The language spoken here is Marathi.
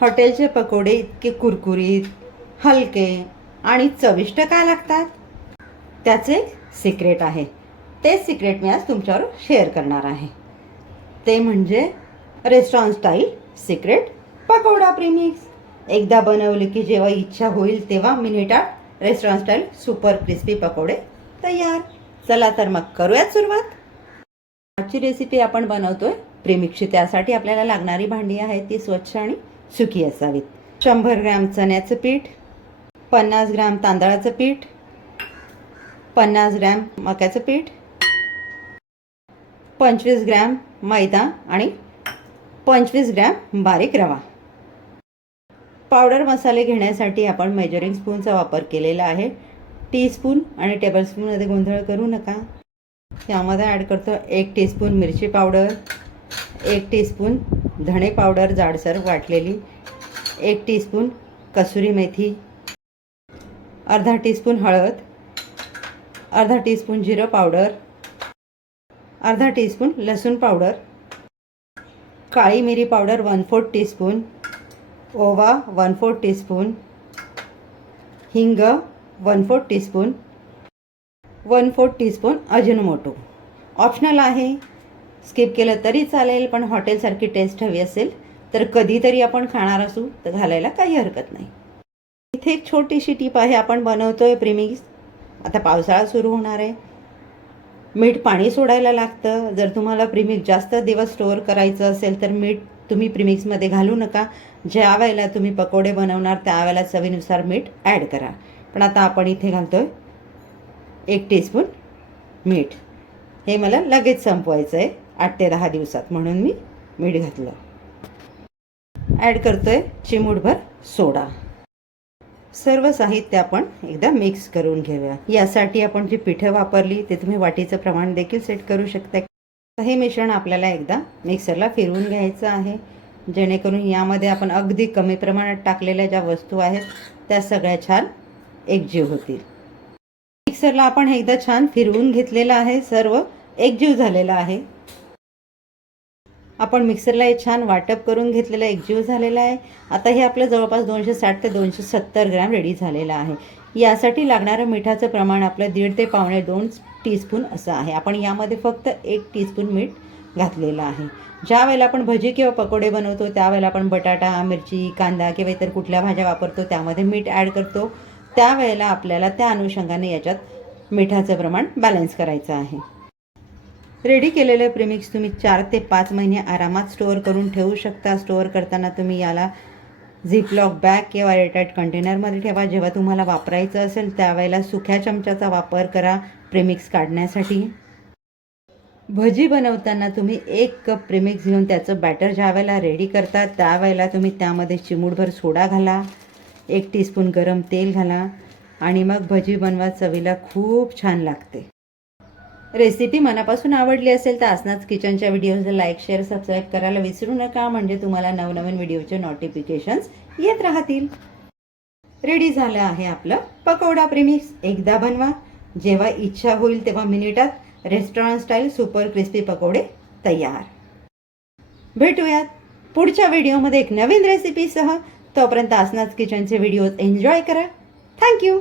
हॉटेलचे पकोडे इतके कुरकुरीत, हलके आणि चविष्ट का लागतात? त्याचे सिक्रेट आहे. ते सिक्रेट मी आज तुमच्यावर शेअर करणार आहे. ते म्हणजे restaurant style secret pakora premix. एकदा बनवले की जेव्हा इच्छा होईल तेव्हा मिनिटात रेस्टॉरंट स्टाईल सुपर क्रिस्पी पकोडे तयार. चला तर मग करूयात सुरुवात. आजची रेसिपी आपण बनवतोय प्रीमिक्सची. त्यासाठी आपल्याला लागणारी भांडी आहेत ती स्वच्छ आणि सुकी असावीत. 100 ग्रॅम चण्याचं पीठ, 50 ग्रॅम तांदळाचं पीठ, 50 ग्रॅम मक्याचं पीठ, 25 ग्रॅम मैदा आणि 25 ग्रॅम बारीक रवा. पावडर मसाले घेण्यासाठी आपण मेजरिंग स्पूनचा वापर केलेला आहे. टीस्पून आणि टेबलस्पूनमध्ये गोंधळ करू नका. यामध्ये ॲड करतो 1 टीस्पून मिरची पावडर, 1 टीस्पून धणे पावडर जाडसर वाटलेली, 1 टीस्पून कसुरी मेथी, अर्धा टीस्पून हळद, अर्धा टीस्पून जिरं पावडर, अर्धा टीस्पून लसूण पावडर, काळी मिरी पावडर 1/4 टीस्पून, ओवा 1/4 टीस्पून, हिंग 1/4 टीस्पून, 1/4 टीस्पून अजिनोमोटो. ऑप्शनल आहे, स्किप केलं तरी चालेल, पण हॉटेलसारखी टेस्ट हवी असेल तर कधीतरी आपण खाणार असू तर घालायला काही हरकत नाही. इथे एक छोटीशी टिप आहे. आपण बनवतोय प्रीमिक्स, आता पावसाळा सुरू होणार आहे. मीठ पाणी सोडायला लागतं. जर तुम्हाला प्रीमिक्स जास्त दिवस स्टोअर करायचं असेल तर मीठ तुम्ही प्रीमिक्समध्ये घालू नका. ज्या वेळेला तुम्ही पकोडे बनवणार त्यावेळेला चवीनुसार मीठ ॲड करा. पण आता आपण इथे घालतोय 1 टीस्पून मीठ. हे मला लगेच संपवायचं आहे 8 ते 10 दिवसात, म्हणून मी मीठ घातलं. ॲड करतोय चिमूटभर सोडा. सर्व साहित्य आपण एकदा मिक्स करून घेऊया. यासाठी आपण जी पिठं वापरली ते तुम्ही वाटीचं प्रमाण देखील सेट करू शकता. हे मिश्रण आपल्याला एकदा मिक्सरला फिरवून घ्यायचं आहे, जेणेकरून यामध्ये आपण अगदी कमी प्रमाणात टाकलेल्या ज्या वस्तू आहेत त्या सगळ्या छान एकजीव होतील. मिक्सरला आपण एकदा छान फिरवून घेतलेलं आहे, सर्व एकजीव झालेलं आहे. आपण मिक्सरला हे छान वाटप करून घेतलेलं एकजीव झालेलं आहे. आता हे आपलं जवळपास 260 ते 270 ग्रॅम रेडी झालेलं आहे. यासाठी लागणारं मिठाचं प्रमाण आपलं 1.5 ते 2 टीस्पून असं आहे. आपण यामध्ये फक्त 1 टीस्पून मीठ घातलेलं आहे. ज्या वेळेला आपण भजी किंवा पकोडे बनवतो त्यावेळेला आपण बटाटा, मिरची, कांदा किंवा इतर कुठल्या भाज्या वापरतो त्यामध्ये मीठ ॲड करतो. त्यावेळेला आपल्याला त्या अनुषंगाने याच्यात मिठाचं प्रमाण बॅलन्स करायचं आहे. रेडी केलेलं प्रीमिक्स तुम्ही 4 ते 5 महिने आरामात स्टोअर करून ठेवू शकता. स्टोअर करताना तुम्ही याला झिपलॉक बॅग किंवा एअरटाईट कंटेनरमध्ये ठेवा. जेव्हा तुम्हाला वापरायचं असेल त्यावेळेला सुक्या चमच्याचा वापर करा प्रीमिक्स काढण्यासाठी. भजी बनवताना तुम्ही 1 कप प्रीमिक्स घेऊन त्याचं बॅटर ज्या वेळेला रेडी करता त्यावेळेला तुम्ही त्यामध्ये चिमूटभर सोडा घाला, 1 टीस्पून गरम तेल घाला आणि मग भजी बनवा. चवीला खूप छान लागते. रेसिपी मनापासून आवडली असेल तर आसनाच किचनच्या व्हिडिओजला लाईक, शेअर, सबस्क्राईब करायला विसरू नका, म्हणजे तुम्हाला नवनवीन व्हिडिओचे नोटिफिकेशन्स येत राहतील. रेडी झालं आहे आपलं पकोडा प्रीमिक्स. एकदा बनवा, जेव्हा इच्छा होईल तेव्हा मिनिटात रेस्टॉरंट स्टाईल सुपर क्रिस्पी पकोडे तयार. भेटूयात पुढच्या व्हिडिओमध्ये एक नवीन रेसिपीसह. तोपर्यंत आसनाच किचनचे व्हिडिओज एन्जॉय करा. थँक्यू.